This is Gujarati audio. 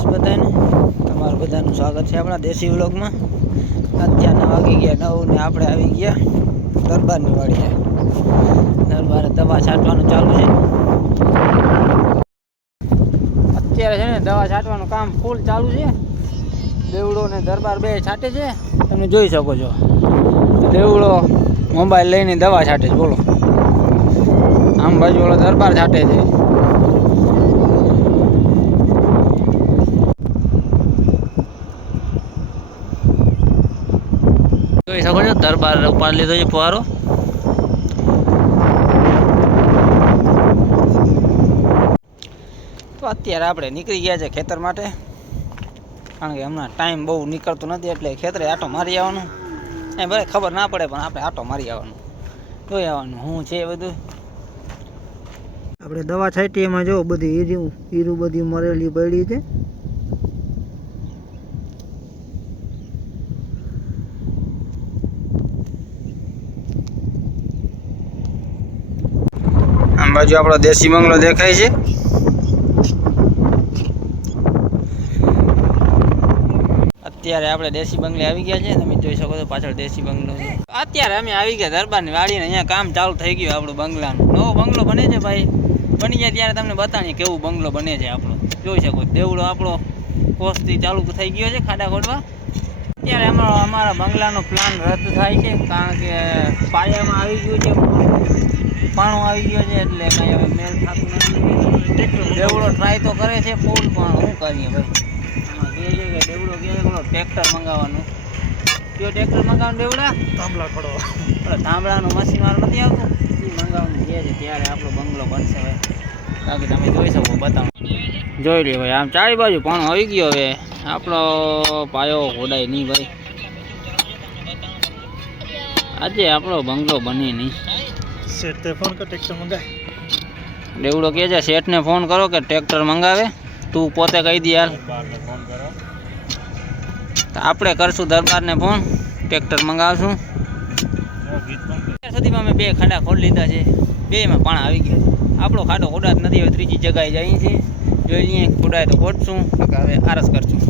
દિવસ બધાને તમારું બધાનું સ્વાગત છે આપણા દેશી વ્લોગમાં। અત્યારના વાગી ગયા 9 ને આપણે આવી ગયા દરબારની વાડીએ। દરબારે દવા છાંટવાનું ચાલુ છે અત્યારે છે ને દવા છાંટવાનું કામ ફૂલ ચાલુ છે। દેવડો ને દરબાર બે છાંટે છે, તમે જોઈ શકો છો। દેવડો મોબાઈલ લઈને દવા છાંટે છે, બોલો। આમ બાજુ ઓલો દરબાર છાંટે છે। જોઈ શકો છો દરબાર ઉપાડ લીધો છે ફુવારો। તો અત્યારે આપણે નીકળી ગયા છે ખેતર માટે, કારણ કે હમણાં ટાઈમ બહુ નીકળતો નથી, એટલે ખેતરે આટો મારી આવવાનું। એ ભલે ખબર ના પડે પણ આપણે આટો મારી આવવાનું, જોઈ આવવાનું શું છે બધું। આપણે દવા છાંટી એમાં જો બધી હીરું બધી મરેલી પડી છે। આમ બાજુ આપણો દેશી બંગલો દેખાય છે। અત્યારે આપણે દેશી બંગલે આવી ગયા છે, તમે જોઈ શકો છો પાછળ દેશી બંગલો છે। અત્યારે અમે આવી ગયા દરબારની વાડીને, અહીંયા કામ ચાલુ થઈ ગયું આપણું બંગલાનું। નવો બંગલો બને છે ભાઈ, બની જાય ત્યારે તમને બતાવીએ કેવું બંગલો બને છે આપણો। જોઈ શકો દેવડો આપણો કોસ્ટથી ચાલુ થઈ ગયો છે ખાડા ખોદવા। અત્યારે અમારા બંગલાનો પ્લાન રદ થાય છે, કારણ કે પાયામાં આવી ગયું છે, પાણું આવી ગયો છે, એટલે કાંઈ હવે મેલ થતું નથી। દેવડો ટ્રાય તો કરે છે ફૂલ, પણ શું કરીએ ભાઈ। આમાં કહે છે કે દેવડો કહે છે ટ્રેક્ટર મંગાવવાનું। કયો ટ્રેક્ટર મંગાવવાનું દેવડા? થાંભલા ખડો થાંભલાનું મશીન વાળું નથી આવતું, એ મંગાવવાનું કહે છે, ત્યારે આપણો બંગલો બનશે ભાઈ। બાકી તમે જોઈ શકો, બતાવો જોઈ લ્યો ભાઈ। આમ ચારે બાજુ પાણું આવી ગયો, હવે આપણો પાયો ખોડાય નહીં ભાઈ, આજે આપણો બંગલો બને નહીં। શેઠને ફોન કર, ટ્રેક્ટર મંગાવે। દેવડો કહે છે શેઠને ફોન કરો કે ટ્રેક્ટર મંગાવે, તું પોતે કહી દે હાલ। તો આપણે કરશું દરબારને ફોન, ટ્રેક્ટર મંગાવશું। અત્યાર સુધીમાં અમે 2 ખાડા ખોડી લીધા છે, 2માં પાણા આવી ગયા છે। આપણો ખાડો ખોડાત નથી, હવે ત્રીજી જગ્યાએ જઈએ છીએ, જોઈ લઈએ ખોડાય તો ખોડશું, હવે આરસ કરશું।